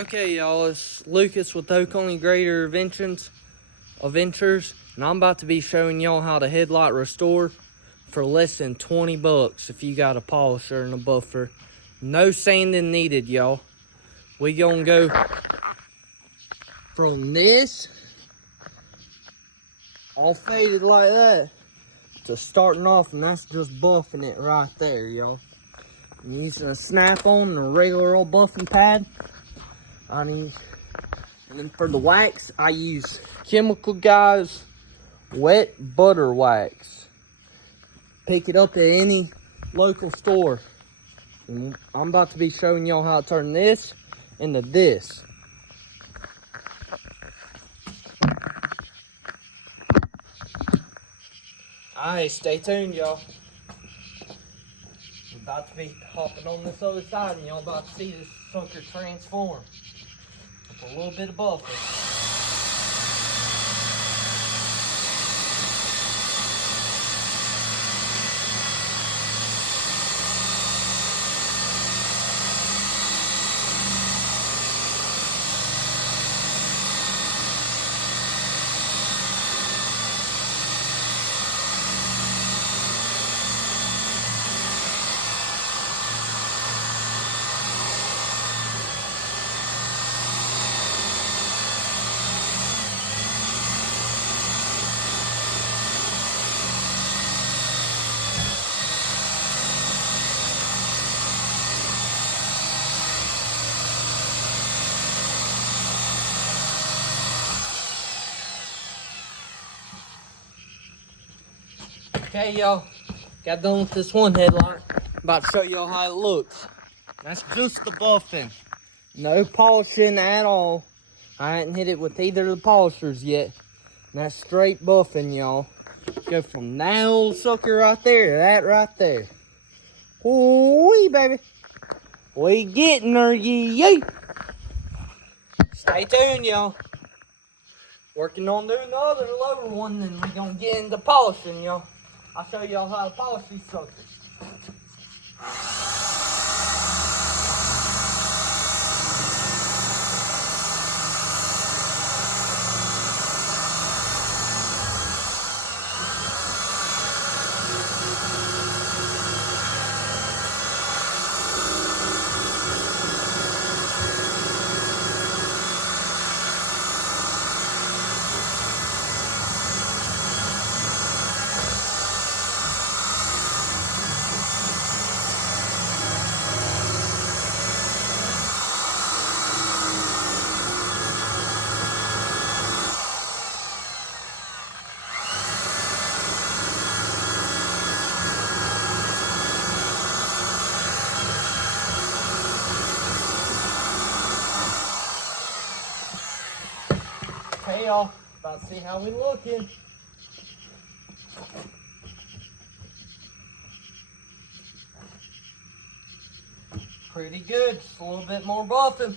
Okay, y'all, it's Lucas with Oconee Greater Adventures, and I'm about to be showing y'all how to headlight restore for less than 20 bucks if you got a polisher and a buffer. No sanding needed, y'all. We gonna go from this, all faded like that, to starting off, and that's just buffing it right there, y'all. I'm using a snap-on and a regular old buffing pad. And then for the wax, I use Chemical Guys Wet Butter Wax. Pick it up at any local store. And I'm about to be showing y'all how to turn this into this. Alright, stay tuned, y'all. We're about to be hopping on this other side, and y'all about to see this sucker transform with a little bit of buffer. Okay, y'all, got done with this one headlight. About to show y'all how it looks. That's just the buffing. No polishing at all. I hadn't hit it with either of the polishers yet. And that's straight buffing, y'all. Go from that old sucker right there to that right there. Woo-wee, baby. We getting her, yee. Stay tuned, y'all. Working on doing the other lower one, then we're gonna get into polishing, y'all. I'll show y'all how to polish these suckers. Hey y'all, about to see how we looking. Pretty good, just a little bit more buffing.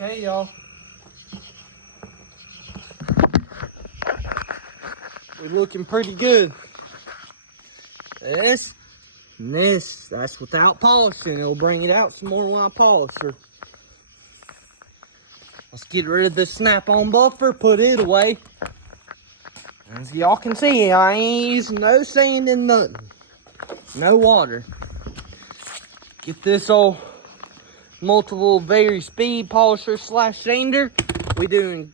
Okay, y'all. We're looking pretty good. This, and this, that's without polishing. It'll bring it out some more when I polish her. Let's get rid of this snap-on buffer, put it away. As y'all can see, I ain't using no sand and nothing. No water. Get this old multiple vary speed polisher slash sander. We doing,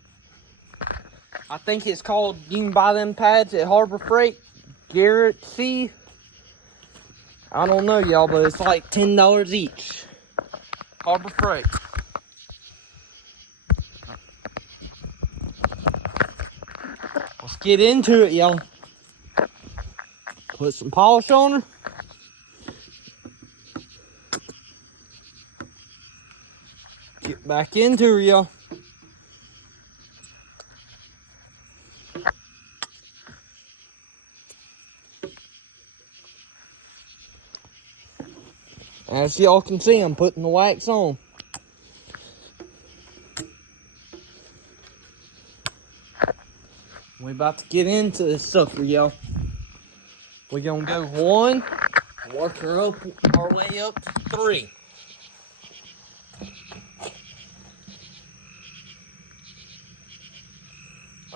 I think it's called, you can buy them pads at Harbor Freight, Garrett C. I don't know, y'all, but it's like $10 each. Harbor Freight. Let's get into it, y'all. Put some polish on her. Back into her, y'all. As y'all can see, I'm putting the wax on. We about to get into this sucker, y'all. We're gonna go 1, work her up our way up to 3.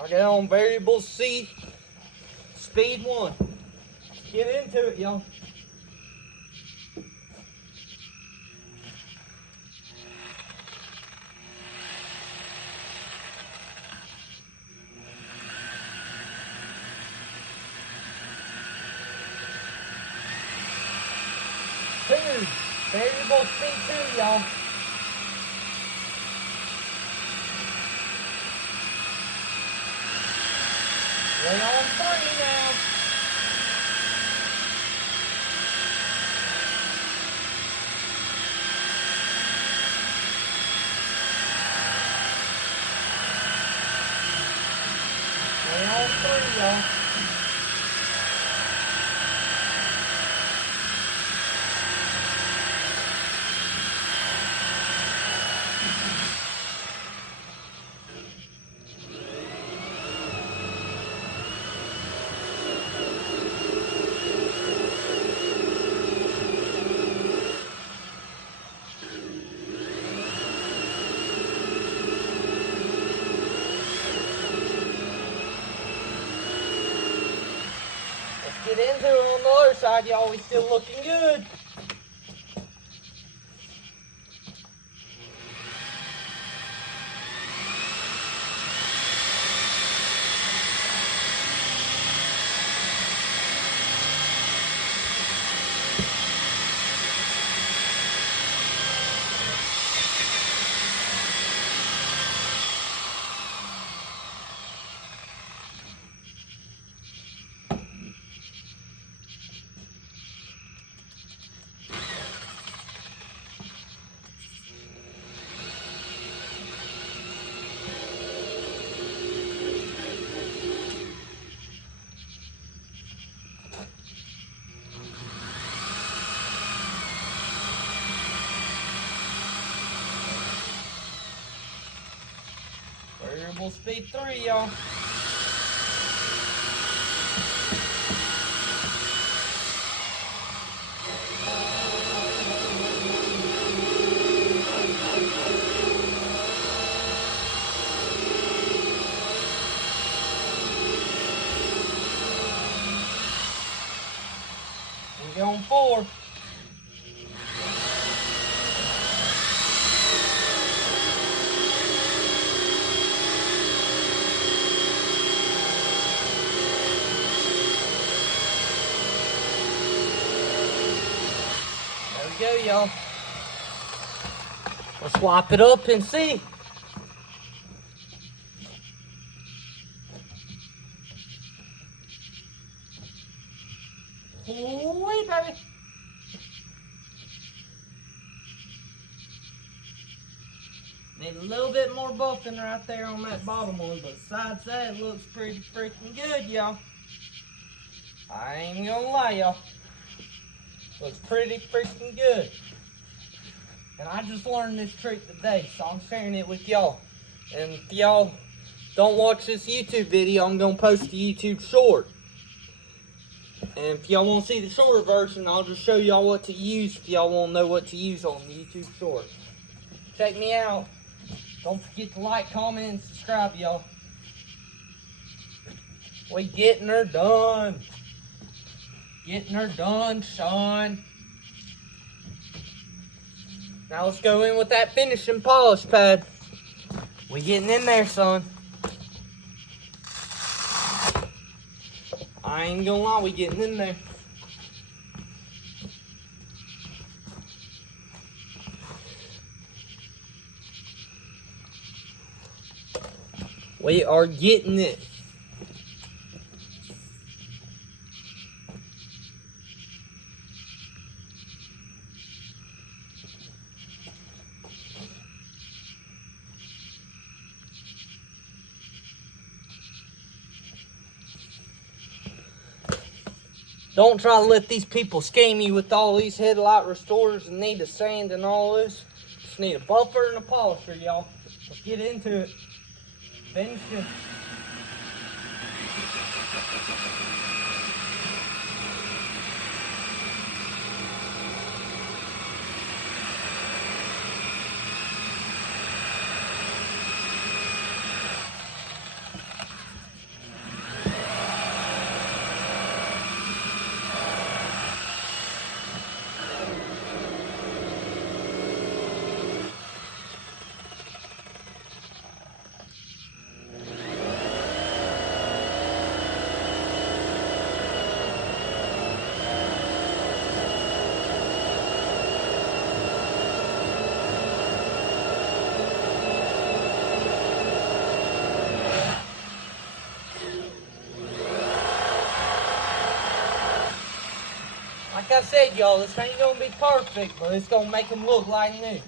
I got on variable C, speed 1. Get into it, y'all. Variable speed 2, y'all. We're on 3 now. We're on 3, y'all. Get into it on the other side, y'all. We still looking good. Variable speed 3, y'all. We're going 4. There we go, y'all. Let's swap it up and see. Wait, baby. Need a little bit more buffing right there on that bottom one, but besides that, it looks pretty freaking good, y'all. I ain't gonna lie, y'all. Looks pretty freaking good. And I just learned this trick today, so I'm sharing it with y'all. And if y'all don't watch this YouTube video, I'm gonna post a YouTube short. And if y'all want to see the shorter version, I'll just show y'all what to use if y'all want to know what to use on the YouTube short. Check me out. Don't forget to like, comment, and subscribe, y'all. We getting her done. Getting her done, son. Now let's go in with that finishing polish pad. We getting in there, son. I ain't gonna lie, we getting in there. We are getting it. Don't try to let these people scam you with all these headlight restorers and need a sand and all this. Just need a buffer and a polisher, y'all. Let's get into it. Finish it. Like I said, y'all, this ain't gonna be perfect, but it's gonna make them look like new.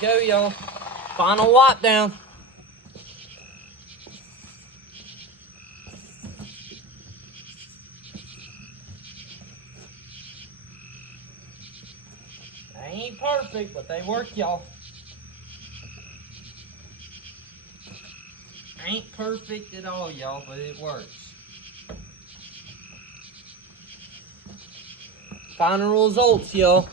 There we go, y'all. Final wipe down. They ain't perfect, but they work, y'all. Ain't perfect at all, y'all, but it works. Final results, y'all.